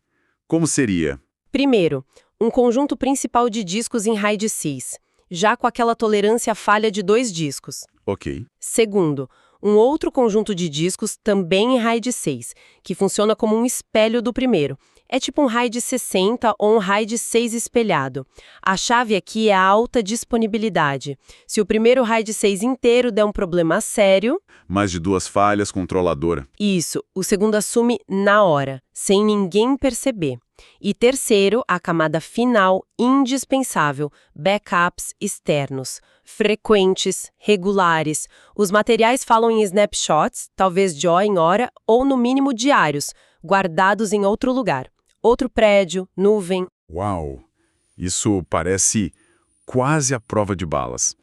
Como seria? Primeiro, um conjunto principal de discos em RAID 6, já com aquela tolerância à falha de 2 discos. Ok. Segundo, um outro conjunto de discos também em RAID 6, que funciona como um espelho do primeiro. É tipo um RAID 60 ou um RAID 6 espelhado. A chave aqui é a alta disponibilidade. Se o primeiro RAID 6 inteiro der um problema sério... Mais de 2 falhas controladora. Isso, o segundo assume na hora, sem ninguém perceber. E terceiro, a camada final indispensável, backups externos, frequentes, regulares. Os materiais falam em snapshots, talvez de hora em hora, ou no mínimo diários, guardados em outro lugar. Outro prédio, nuvem. Uau! Isso parece quase a prova de balas.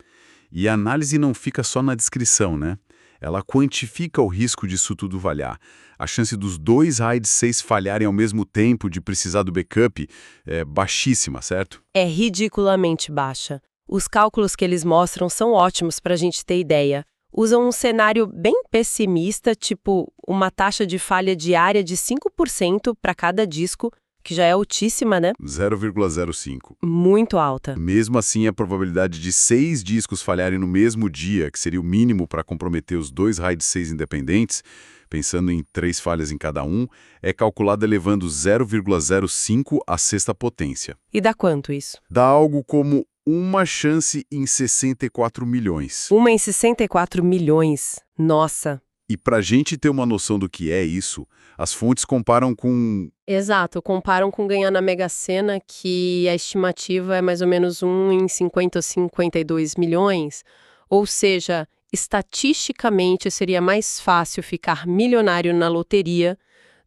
E a análise não fica só na descrição, né? Ela quantifica o risco disso tudo falhar. A chance dos 2 RAID 6 falharem ao mesmo tempo de precisar do backup é baixíssima, certo? É ridiculamente baixa. Os cálculos que eles mostram são ótimos para a gente ter ideia. Usam um cenário bem pessimista, tipo uma taxa de falha diária de 5% para cada disco, que já é altíssima, né? 0,05. Muito alta. Mesmo assim, a probabilidade de 6 discos falharem no mesmo dia, que seria o mínimo para comprometer os 2 RAID 6 independentes, pensando em 3 falhas em cada um, é calculada elevando 0,05 à sexta potência. E dá quanto isso? Dá algo como uma chance em 64 milhões. Uma em 64 milhões. Nossa! E para a gente ter uma noção do que é isso, as fontes comparam com... Exato, comparam com ganhar na Mega Sena, que a estimativa é mais ou menos 1 em 50 ou 52 milhões. Ou seja, estatisticamente seria mais fácil ficar milionário na loteria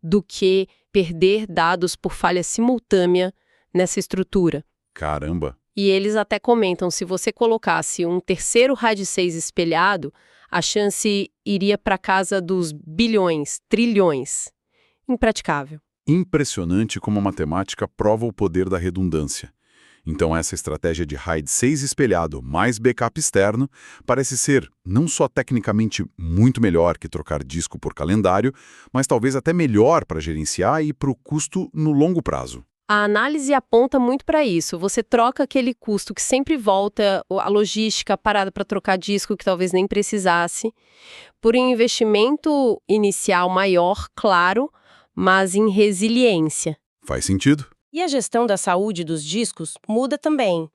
do que perder dados por falha simultânea nessa estrutura. Caramba! E eles até comentam, se você colocasse um terceiro RAID 6 espelhado, a chance iria para casa dos bilhões, trilhões. Impraticável. Impressionante como a matemática prova o poder da redundância. Então essa estratégia de RAID 6 espelhado mais backup externo parece ser não só tecnicamente muito melhor que trocar disco por calendário, mas talvez até melhor para gerenciar e para o custo no longo prazo. A análise aponta muito para isso. Você troca aquele custo que sempre volta, a logística parada para trocar disco que talvez nem precisasse, por um investimento inicial maior, claro, mas em resiliência. Faz sentido? E a gestão da saúde dos discos muda também.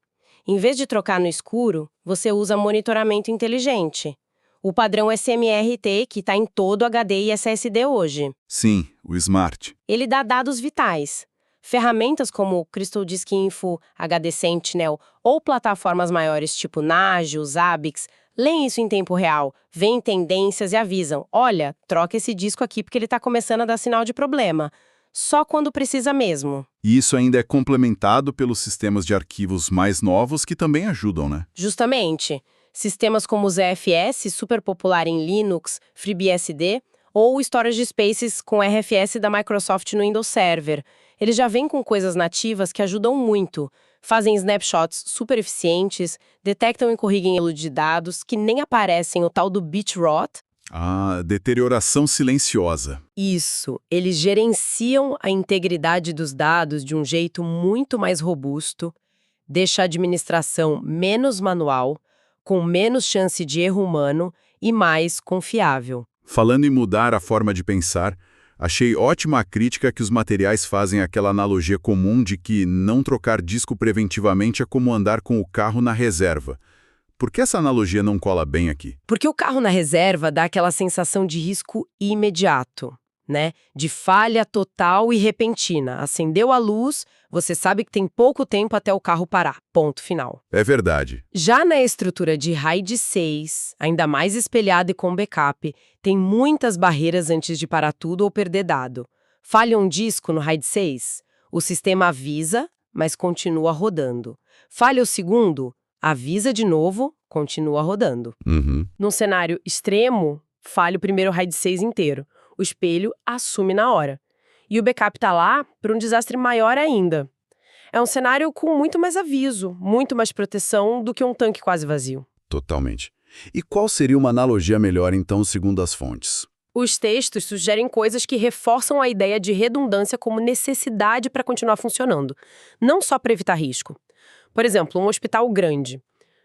Em vez de trocar no escuro, você usa monitoramento inteligente. O padrão SMRT, que está em todo HD e SSD hoje. Sim, o Smart. Ele dá dados vitais. Ferramentas como Crystal Disk Info, HD Sentinel ou plataformas maiores tipo Nagios, Zabbix, leem isso em tempo real, veem tendências e avisam: olha, troca esse disco aqui porque ele está começando a dar sinal de problema. Só quando precisa mesmo. E isso ainda é complementado pelos sistemas de arquivos mais novos que também ajudam, né? Justamente. Sistemas como o ZFS, super popular em Linux, FreeBSD, ou o Storage Spaces com RFS da Microsoft no Windows Server. Eles já vêm com coisas nativas que ajudam muito. Fazem snapshots super eficientes, detectam e corrigem erros de dados que nem aparecem, o tal do bit rot. Ah, deterioração silenciosa. Isso, eles gerenciam a integridade dos dados de um jeito muito mais robusto, deixa a administração menos manual, com menos chance de erro humano e mais confiável. Falando em mudar a forma de pensar, Achei ótima a crítica que os materiais fazem aquela analogia comum de que não trocar disco preventivamente é como andar com o carro na reserva. Por que essa analogia não cola bem aqui? Porque o carro na reserva dá aquela sensação de risco imediato, né? De falha total e repentina. Acendeu a luz, você sabe que tem pouco tempo até o carro parar. Ponto final. É verdade. Já na estrutura de RAID 6, ainda mais espelhada e com backup, tem muitas barreiras antes de parar tudo ou perder dado. Falha um disco no RAID 6? O sistema avisa, mas continua rodando. Falha o segundo? Avisa de novo, continua rodando. Num cenário extremo, falha o primeiro RAID 6 inteiro. O espelho assume na hora. E o backup tá lá para um desastre maior ainda. É um cenário com muito mais aviso, muito mais proteção do que um tanque quase vazio. Totalmente. E qual seria uma analogia melhor, então, segundo as fontes? Os textos sugerem coisas que reforçam a ideia de redundância como necessidade para continuar funcionando, não só para evitar risco. Por exemplo, um hospital grande.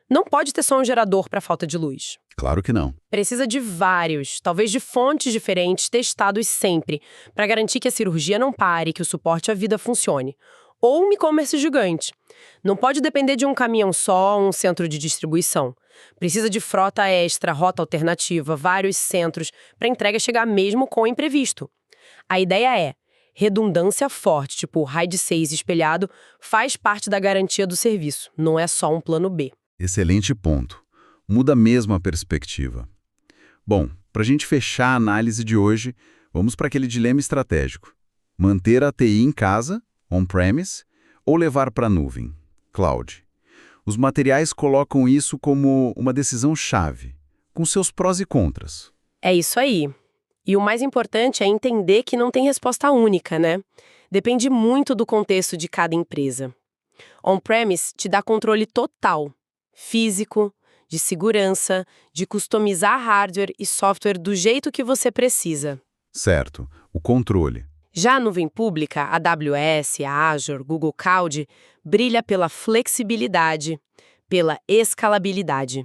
Não pode ter só um gerador para falta de luz. Claro que não. Precisa de vários, talvez de fontes diferentes, testados sempre, para garantir que a cirurgia não pare, que o suporte à vida funcione. Ou um e-commerce gigante. Não pode depender de um caminhão só, um centro de distribuição. Precisa de frota extra, rota alternativa, vários centros, para a entrega chegar mesmo com o imprevisto. A ideia é, redundância forte, tipo o RAID 6 espelhado, faz parte da garantia do serviço, não é só um plano B. Excelente ponto. Muda mesmo a perspectiva. Bom, para a gente fechar a análise de hoje, vamos para aquele dilema estratégico. Manter a TI em casa, on-premise, ou levar para a nuvem, cloud. Os materiais colocam isso como uma decisão-chave, com seus prós e contras. É isso aí. E o mais importante é entender que não tem resposta única, né? Depende muito do contexto de cada empresa. On-premise te dá controle total, físico, de segurança, de customizar hardware e software do jeito que você precisa. Certo, o controle. Já a nuvem pública, a AWS, a Azure, Google Cloud, brilha pela flexibilidade, pela escalabilidade.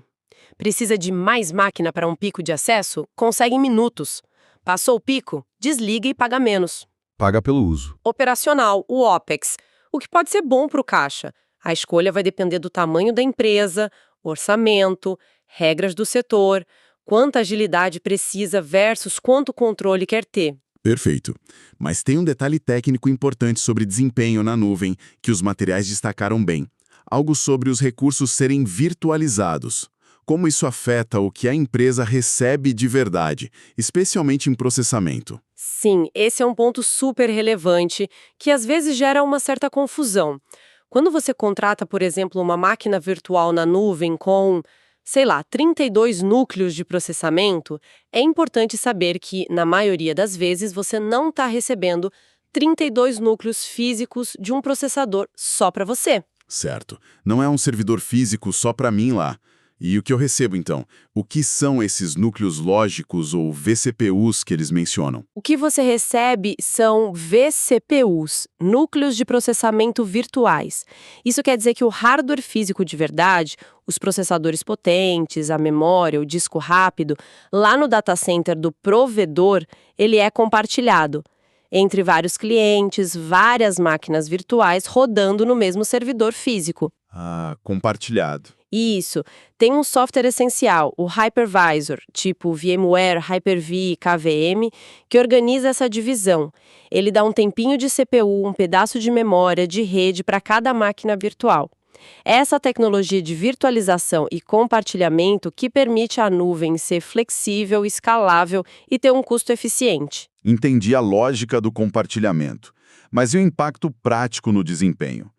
Precisa de mais máquina para um pico de acesso? Consegue em minutos. Passou o pico? Desliga e paga menos. Paga pelo uso. Operacional, o OPEX, o que pode ser bom para o caixa. A escolha vai depender do tamanho da empresa, orçamento, regras do setor, quanta agilidade precisa versus quanto controle quer ter. Perfeito. Mas tem um detalhe técnico importante sobre desempenho na nuvem que os materiais destacaram bem. Algo sobre os recursos serem virtualizados. Como isso afeta o que a empresa recebe de verdade, especialmente em processamento. Sim, esse é um ponto super relevante que às vezes gera uma certa confusão. Quando você contrata, por exemplo, uma máquina virtual na nuvem com, 32 núcleos de processamento, é importante saber que, na maioria das vezes, você não está recebendo 32 núcleos físicos de um processador só para você. Certo. Não é um servidor físico só para mim lá. E o que eu recebo, então? O que são esses núcleos lógicos ou vCPUs que eles mencionam? O que você recebe são vCPUs, núcleos de processamento virtuais. Isso quer dizer que o hardware físico de verdade, os processadores potentes, a memória, o disco rápido, lá no data center do provedor, ele é compartilhado entre vários clientes, várias máquinas virtuais rodando no mesmo servidor físico. Ah, compartilhado. Isso. Tem um software essencial, o Hypervisor, tipo VMware, Hyper-V, KVM, que organiza essa divisão. Ele dá um tempinho de CPU, um pedaço de memória, de rede para cada máquina virtual. Essa tecnologia de virtualização e compartilhamento que permite à nuvem ser flexível, escalável e ter um custo eficiente. Entendi a lógica do compartilhamento. Mas e o impacto prático no desempenho?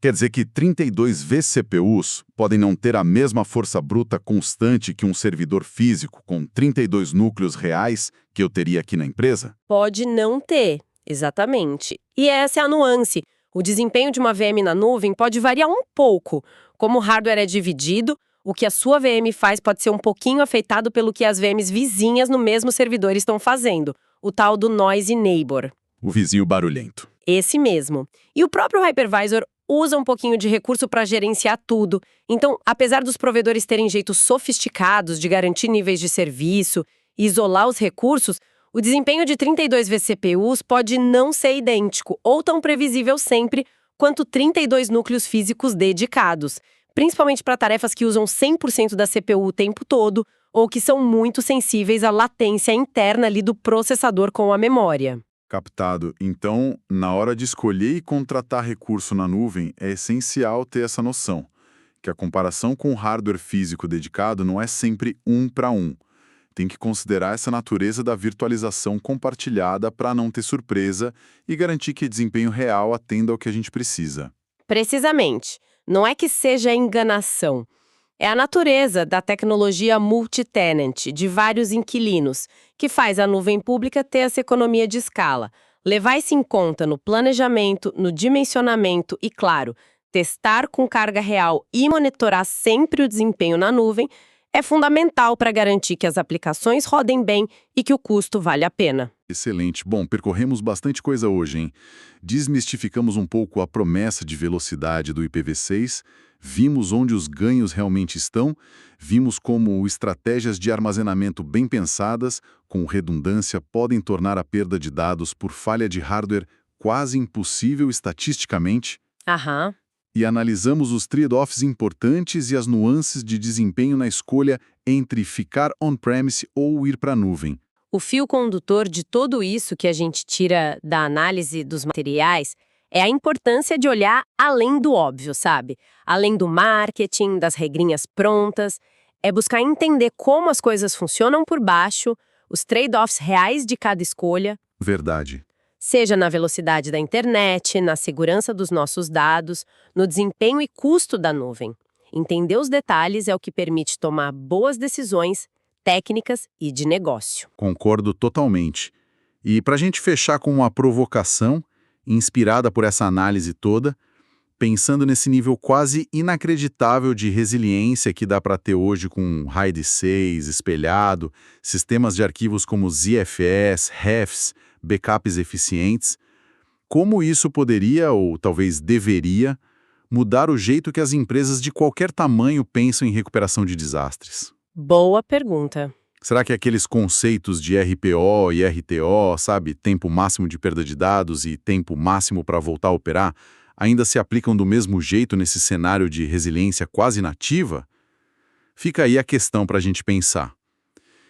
Quer dizer que 32 vCPUs podem não ter a mesma força bruta constante que um servidor físico com 32 núcleos reais que eu teria aqui na empresa? Pode não ter, exatamente. E essa é a nuance. O desempenho de uma VM na nuvem pode variar um pouco. Como o hardware é dividido, o que a sua VM faz pode ser um pouquinho afetado pelo que as VMs vizinhas no mesmo servidor estão fazendo. O tal do noisy neighbor. O vizinho barulhento. Esse mesmo. E o próprio Hypervisor usa um pouquinho de recurso para gerenciar tudo. Então, apesar dos provedores terem jeitos sofisticados de garantir níveis de serviço e isolar os recursos, O desempenho de 32 vCPUs pode não ser idêntico ou tão previsível sempre quanto 32 núcleos físicos dedicados, principalmente para tarefas que usam 100% da CPU o tempo todo ou que são muito sensíveis à latência interna ali do processador com a memória. Captado. Então, na hora de escolher e contratar recurso na nuvem, é essencial ter essa noção, que a comparação com o hardware físico dedicado não é sempre 1 para 1. Tem que considerar essa natureza da virtualização compartilhada para não ter surpresa e garantir que o desempenho real atenda ao que a gente precisa. Precisamente. Não é que seja enganação. É a natureza da tecnologia multi-tenant, de vários inquilinos, que faz a nuvem pública ter essa economia de escala. Levar isso em conta no planejamento, no dimensionamento e, claro, testar com carga real e monitorar sempre o desempenho na nuvem é fundamental para garantir que as aplicações rodem bem e que o custo vale a pena. Excelente. Bom, percorremos bastante coisa hoje, hein? Desmistificamos um pouco a promessa de velocidade do IPv6, vimos onde os ganhos realmente estão, vimos como estratégias de armazenamento bem pensadas, com redundância, podem tornar a perda de dados por falha de hardware quase impossível estatisticamente. Aham. E analisamos os trade-offs importantes e as nuances de desempenho na escolha entre ficar on-premise ou ir para a nuvem. O fio condutor de tudo isso que a gente tira da análise dos materiais é a importância de olhar além do óbvio, sabe? Além do marketing, das regrinhas prontas. É buscar entender como as coisas funcionam por baixo, os trade-offs reais de cada escolha. Verdade. Seja na velocidade da internet, na segurança dos nossos dados, no desempenho e custo da nuvem. Entender os detalhes é o que permite tomar boas decisões técnicas e de negócio. Concordo totalmente. E para a gente fechar com uma provocação, inspirada por essa análise toda, pensando nesse nível quase inacreditável de resiliência que dá para ter hoje com RAID 6, espelhado, sistemas de arquivos como ZFS, REFs, backups eficientes, como isso poderia, ou talvez deveria, mudar o jeito que as empresas de qualquer tamanho pensam em recuperação de desastres? Boa pergunta. Será que aqueles conceitos de RPO e RTO, sabe, tempo máximo de perda de dados e tempo máximo para voltar a operar, ainda se aplicam do mesmo jeito nesse cenário de resiliência quase nativa? Fica aí a questão para a gente pensar.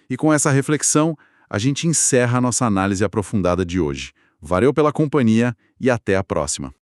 E com essa reflexão, a gente encerra a nossa análise aprofundada de hoje. Valeu pela companhia e até a próxima.